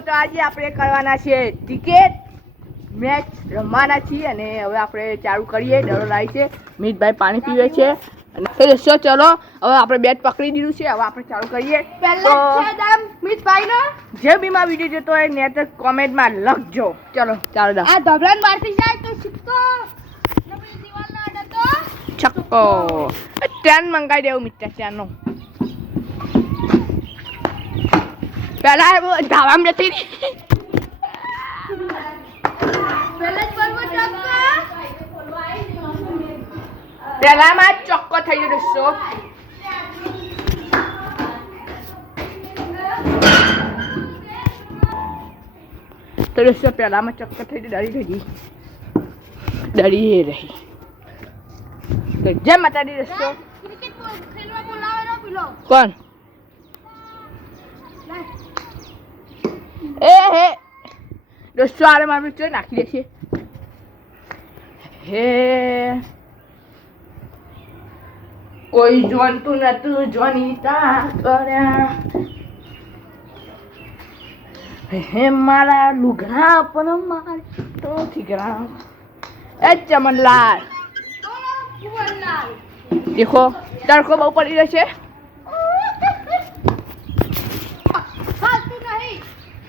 તો આજે આપણે કરવાના છે ક્રિકેટ મેચ રમવાના છીએ અને હવે આપણે ચાલુ કરીએ. ડરો લાવી છે, મિતભાઈ પાણી પીવે છે અને દોસ્તો ચલો હવે આપણે બેટ પકડી દીધું છે. હવે આપણે ચાલુ કરીએ. પહેલા મિતભાઈનો જે બીમાં વિડીયો જોતો હોય ને તો કોમેન્ટમાં લખજો. ચલો ચાલો આ ધબલાન મારતી જાય તો છક્કો છક્કો સ્ટેન્ડ મંગાવી દેવું મિત્ર સ્ટેન્ડનો. પેલા ધાવામાં જતી પેલામાં ચોખ્ખો થઈ ગયો દોસ્તો. તો દોસ્તો પેલામાં ચોખ્ખો થઈ ગયો. ડરી રહી જય માતાજી દોસ્તો. કોણ એ હે દોસ્તો આરે મારું ચો નાખી દે છે. હે કોઈ જોનતું નતું જોનીતા કર્યા હે મારા લુગડા પણ મારે તો ઠીકરા. એ ચમનલાલ દેખો તડકો બહુ પડી રહ્યો છે.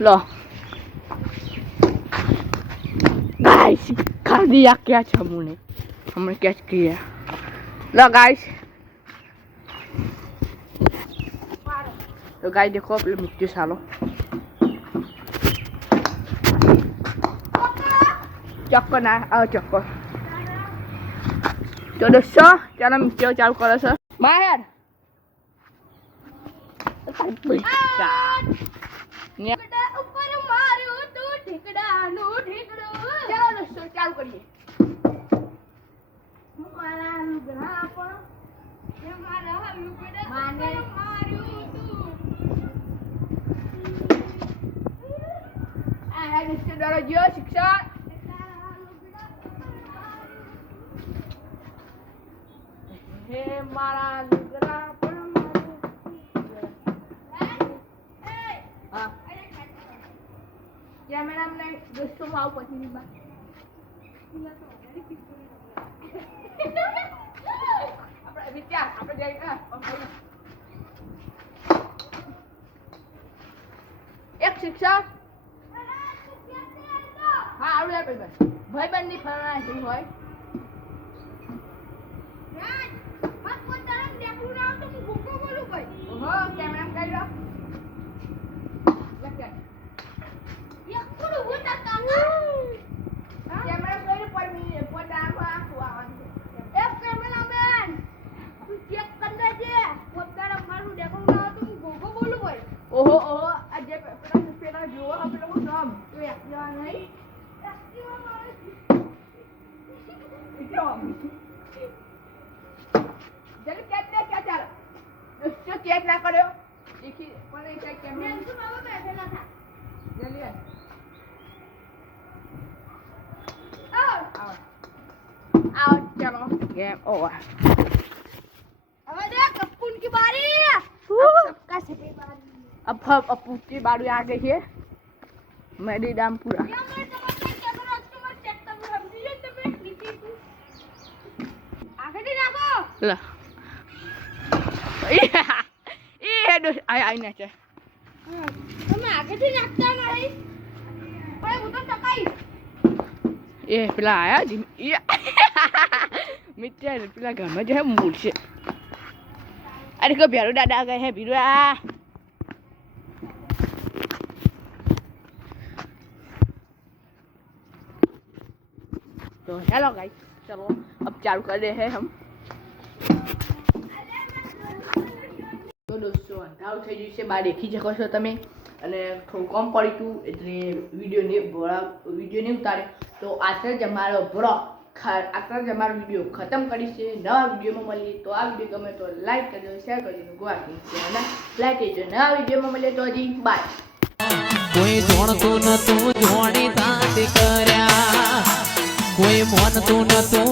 लो गाइस कर दिया क्या हमने कैच किया. लो गाइस तो गाइस देखो अपने मिट्टी सालो चक्कर ना आओ चक्कर. तो दोस्तों चलो मिट्टी चालू करो सर मार ઉપર માર્યું તું ઠીકડાનું ઠીકડું. ચાલો દોસ્તો ચાલુ કરીએ. મારા લુગડા પણ મારા લુગડા માને માર્યું તું. આ દોસ્તો ડરો ગયો શિક્ષક. હે મારા લુગડા પણ હા कैमरा में दोस्तों आओ पति बात આપણે વિચાર આપણે જઈ એક શિક્ષક હા આવડે ભાઈ બંધ ની ફરવા જઈ હોય મત પોતાને દેખું ના તો હું ભૂકો બોલું ભાઈ. ઓહો કેમેરા માં કઈ લો લખ ઓહો ઓહો આજે પેલા જોવા આપણે હું નામ તો એક્ટિવા નહીં એક્ટિવા મારે જલ્દી કેચ દે क्या ચાલો દોસ્તો ચેક ના કર્યો દેખી પણ એ કઈ કેમ મેં તો બાબા બેઠેલા હતા જલ્દી आओ चलो गेम ओवर. अब देख अप्पू की बारी. सबका सभी बारी. अब अप्पू की बारी आ गई है. मेरी दाम पूरा ला ये दो आई ना છે તમે આગળથી નાખતા નહીં પણ હું તો ટકાઈ ये પેલા આયા મિત્ર પેલા ઘરમાં જો હે મૂળ છે. અરે કો ભેરો દાદા આ ગયા હે ભીરા. तो हेलो गाइस चलो अब चालू कर रहे हैं हम. તો દોસ્તો અંધારું થઈ ગયું છે બહાર દેખી શકો છો તમે અને થોડું કમ પડ્યું હતું એટલે વિડીયો નહીં ઉતારે. તો આટલા જ અમારો બ્લોગ આટલા જ અમારો વિડીયો ખતમ કરી છે. નવા વિડીયોમાં મળીએ તો આ વિડીયો ગમે તો લાઈક કરજો શેર કરજો ગોવા ચેનલ લાઈક કરજો. નવા વિડીયોમાં મળીએ તો હજી બાય. કોઈ જોણતું નતું જોણી તાંત કર્યા કોઈ મોનતું નતું